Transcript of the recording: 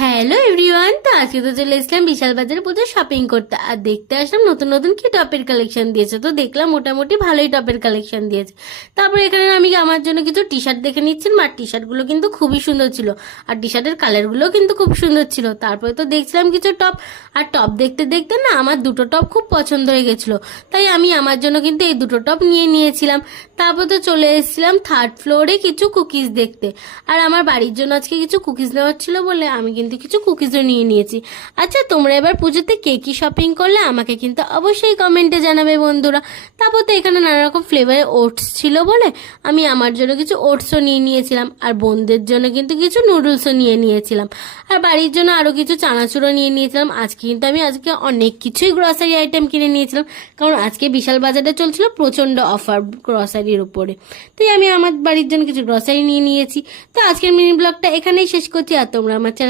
Hello everyone, তো আজকে তো চলে এসলাম বিশাল বাজারে পুজোর শপিং করতে। আর দেখতে আসলাম নতুন নতুন কি টপের কালেকশন দিয়েছে। তো দেখলাম মোটামুটি ভালোই টপের কালেকশন দিয়েছে। তারপরে এখানে আমি আমার জন্য কিছু টি শার্ট দেখে নিচ্ছিলাম, আর টি শার্টগুলো কিন্তু খুবই সুন্দর ছিল, আর টি শার্টের কালারগুলো কিন্তু খুব সুন্দর ছিল। তারপরে তো দেখছিলাম কিছু টপ, আর টপ দেখতে দেখতে না আমার দুটো টপ খুব পছন্দ হয়ে গেছিলো, তাই আমি আমার জন্য কিন্তু এই দুটো টপ নিয়ে নিয়েছিলাম। তারপর তো চলে এসেছিলাম থার্ড ফ্লোরে কিছু কুকিজ দেখতে, আর আমার বাড়ির জন্য আজকে কিছু কুকিজ নেওয়ার ছিল বলে আমি কিন্তু কিছু কুকিজও নিয়ে নিয়েছি। আচ্ছা, তোমরা এবার পুজোতে কে কি শপিং করলে আমাকে কিন্তু অবশ্যই কমেন্টে জানাবে বন্ধুরা। তারপর তো এখানে নানা রকম ফ্লেভারের ওটস ছিল বলে আমি আমার জন্য কিছু ওটসও নিয়ে নিয়েছিলাম, আর বোনদের জন্য কিন্তু কিছু নুডলসও নিয়ে নিয়েছিলাম, আর বাড়ির জন্য আরও কিছু চানাচুরও নিয়ে নিয়েছিলাম। আজকে অনেক কিছুই গ্রসারি আইটেম কিনে নিয়েছিলাম, কারণ আজকে বিশাল বাজারে চলছিল প্রচণ্ড অফার গ্রসারির উপরে। তাই আমি আমার বাড়ির জন্য কিছু গ্রসারি নিয়ে নিয়েছি। তো আজকের মিনি ব্লগটা এখানেই শেষ করছি, আর তোমরা আমার চ্যানেল